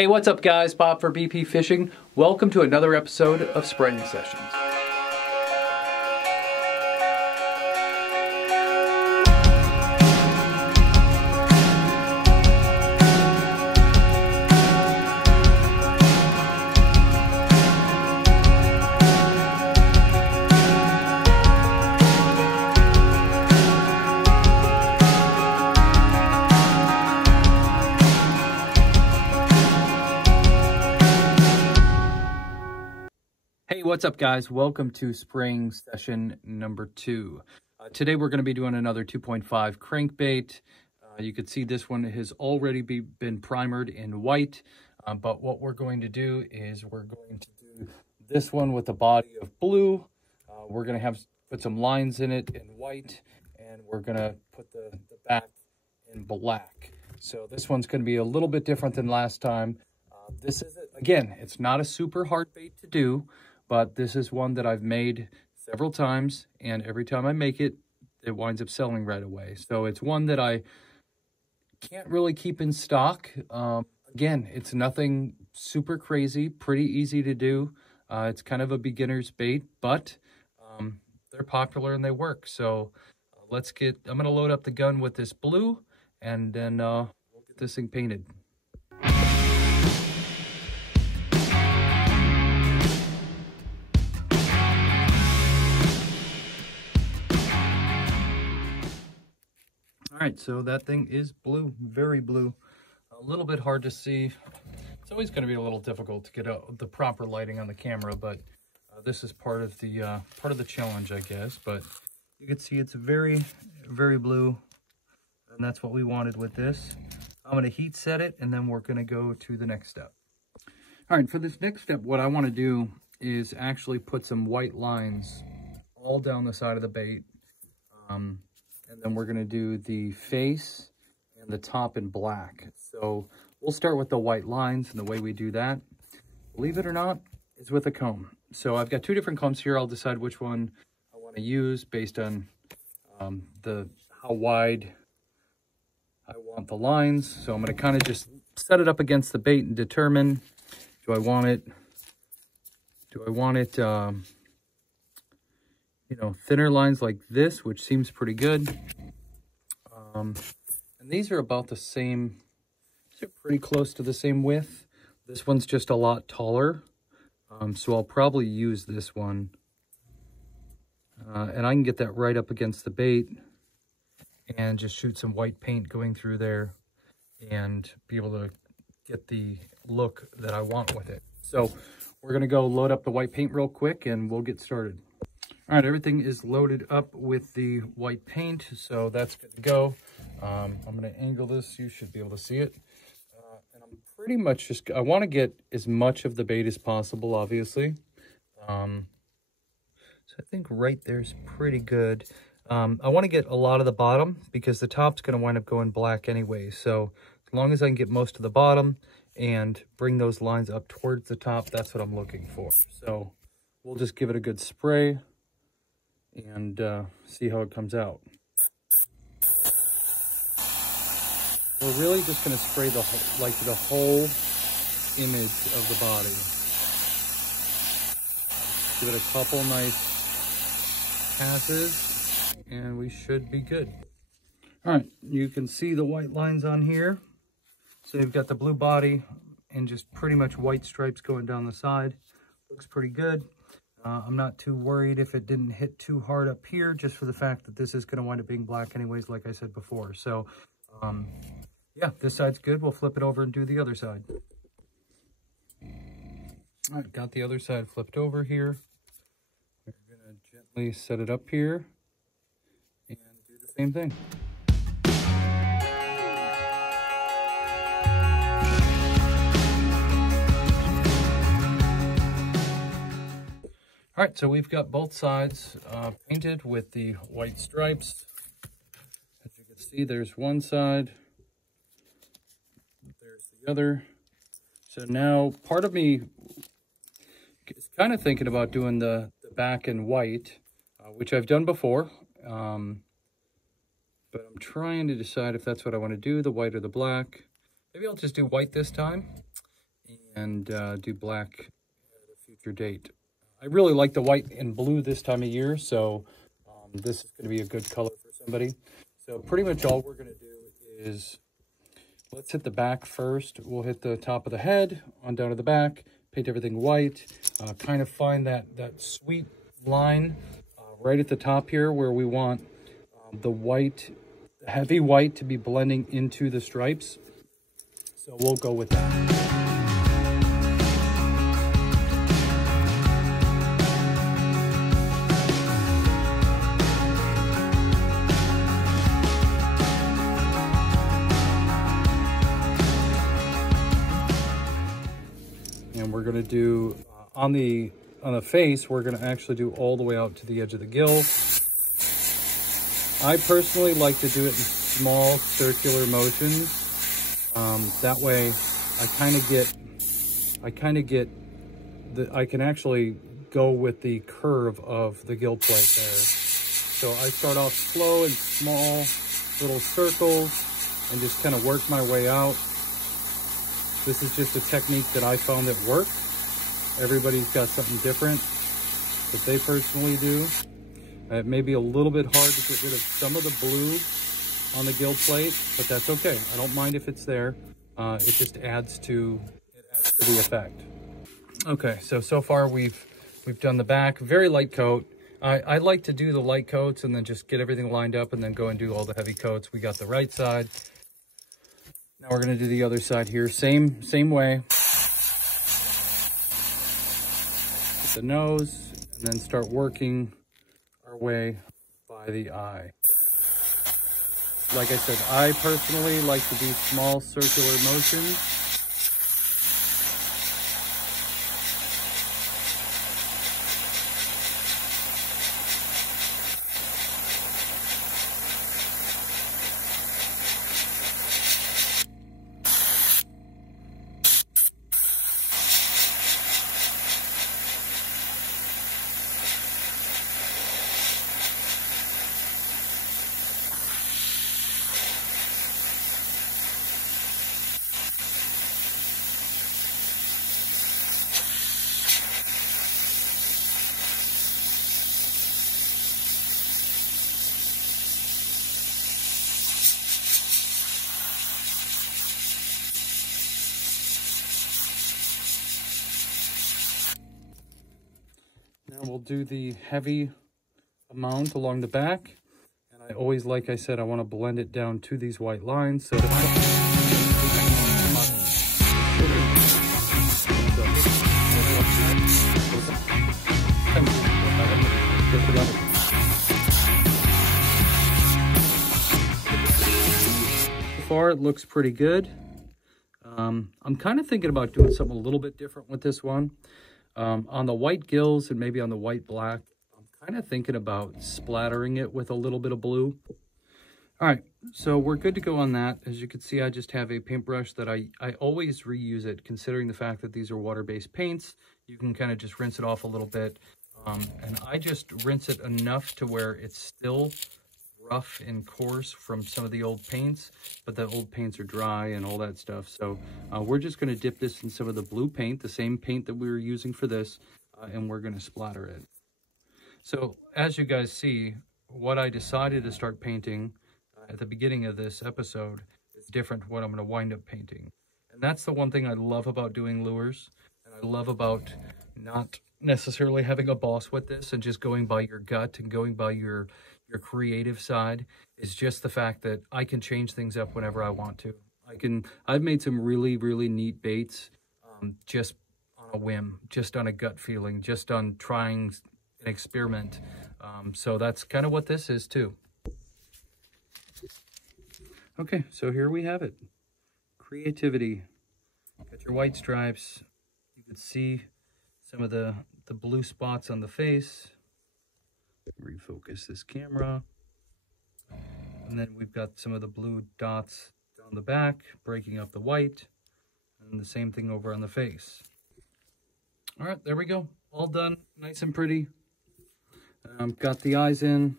Hey, what's up guys? Bob for BP Fishing. Welcome to another episode of Spraying Sessions. Hey, what's up guys? Welcome to spraying session number 2. Today we're going to be doing another 2.5 crankbait. You can see this one has already been primered in white, but what we're going to do is we're going to do this one with a body of blue. We're going to put some lines in it in white, and we're going to put the back in black. So this one's going to be a little bit different than last time. This is, again, it's not a super hard bait to do, but this is one that I've made several times, and every time I make it, it winds up selling right away. So it's one that I can't really keep in stock. Again, it's nothing super crazy, pretty easy to do. It's kind of a beginner's bait, but they're popular and they work. So I'm going to load up the gun with this blue, and then we'll get this thing painted. All right, so that thing is blue, very blue, a little bit hard to see. It's always going to be a little difficult to get the proper lighting on the camera, but this is part of the challenge, I guess. But you can see it's very, very blue, and that's what we wanted with this. I'm going to heat set it, and then we're going to go to the next step. All right, for this next step, what I want to do is actually put some white lines all down the side of the bait. And then we're going to do the face and the top in black. So we'll start with the white lines, and the way we do that, believe it or not, is with a comb. So I've got 2 different combs here. I'll decide which one I want to use based on how wide I want the lines. So I'm going to kind of just set it up against the bait and determine, do I want it, you know, thinner lines like this, which seems pretty good. And these are about the same, they're pretty close to the same width. This one's just a lot taller. So I'll probably use this one. And I can get that right up against the bait and just shoot some white paint going through there and be able to get the look that I want with it. So we're going to go load up the white paint real quick and we'll get started. All right, everything is loaded up with the white paint, so that's good to go. I'm going to angle this. You should be able to see it. And I'm pretty much just, I want to get as much of the bait as possible, obviously. So I think right there's pretty good. I want to get a lot of the bottom because the top's going to wind up going black anyway. So as long as I can get most of the bottom and bring those lines up towards the top, that's what I'm looking for. So we'll just give it a good spray and see how it comes out. We're really just going to spray the whole image of the body. Give it a couple nice passes, and we should be good. All right, you can see the white lines on here. So you've got the blue body and just pretty much white stripes going down the side. Looks pretty good. I'm not too worried if it didn't hit too hard up here, just for the fact that this is going to wind up being black anyways, like I said before. So, yeah, this side's good. We'll flip it over and do the other side. All right, got the other side flipped over here. We're going to gently set it up here and do the same thing. All right, so we've got both sides painted with the white stripes. As you can see, there's one side, there's the other. So now part of me is kind of thinking about doing the back in white, which I've done before. But I'm trying to decide if that's what I want to do, the white or the black. Maybe I'll just do white this time. and do black at a future date. I really like the white and blue this time of year, so this is going to be a good color for somebody. So pretty much all we're going to do is, let's hit the back first. We'll hit the top of the head, on down to the back, paint everything white, kind of find that sweet line right at the top here where we want the white, heavy white to be blending into the stripes. So we'll go with that. And we're going to do on the face, we're going to actually do all the way out to the edge of the gill. I personally like to do it in small circular motions. That way I can actually go with the curve of the gill plate there. So I start off slow and small little circles and just kind of work my way out. This is just a technique that I found that worked. Everybody's got something different that they personally do. It may be a little bit hard to get rid of some of the blue on the gill plate, but that's okay. I don't mind if it's there. It just adds to the effect. Okay, so far we've done the back. Very light coat. I like to do the light coats and then just get everything lined up and then go and do all the heavy coats. We got the right side. Now we're going to do the other side here. Same way. Get the nose and then start working our way by the eye. Like I said, I personally like to do small circular motions. Now we'll do the heavy amount along the back. And I always, like I said, I want to blend it down to these white lines so that so far it looks pretty good. I'm kind of thinking about doing something a little bit different with this one. On the white gills and maybe on the white black, I'm kind of thinking about splattering it with a little bit of blue. All right, so we're good to go on that. As you can see, I just have a paintbrush that I always reuse it, considering the fact that these are water-based paints. You can kind of just rinse it off a little bit. And I just rinse it enough to where it's still rough and coarse from some of the old paints, but the old paints are dry and all that stuff. So we're just going to dip this in some of the blue paint, the same paint that we were using for this, and we're going to splatter it. So as you guys see, what I decided to start painting at the beginning of this episode is different from what I'm going to wind up painting. And that's the one thing I love about doing lures, and I love about not necessarily having a boss with this and just going by your gut and going by your creative side, is just the fact that I can change things up whenever I want to. I've made some really, really neat baits just on a whim, just on a gut feeling, just on trying an experiment. So that's kind of what this is too. Okay, so here we have it. Creativity. Got your white stripes. You can see some of the blue spots on the face. Refocus this camera. And then we've got some of the blue dots down the back, breaking up the white. And the same thing over on the face. All right, there we go. All done, nice and pretty. Got the eyes in.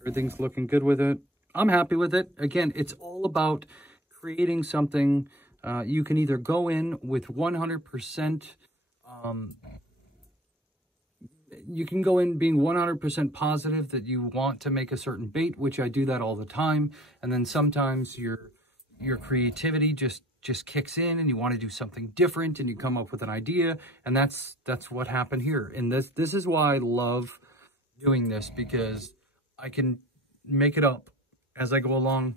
Everything's looking good with it. I'm happy with it. Again, it's all about creating something You can either go in with 100%, you can go in being 100% positive that you want to make a certain bait, which I do that all the time. And then sometimes your creativity just kicks in and you want to do something different and you come up with an idea. And that's what happened here. And this is why I love doing this, because I can make it up as I go along.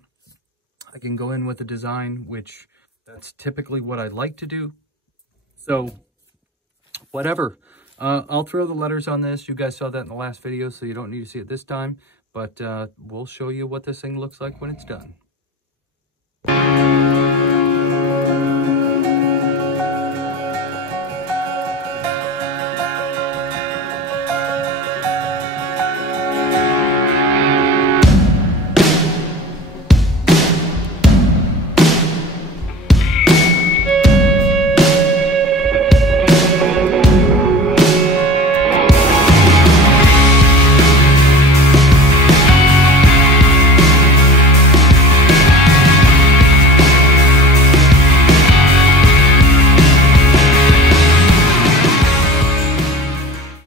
I can go in with a design, which that's typically what I like to do. So whatever. I'll throw the letters on this. You guys saw that in the last video, so you don't need to see it this time. But we'll show you what this thing looks like when it's done.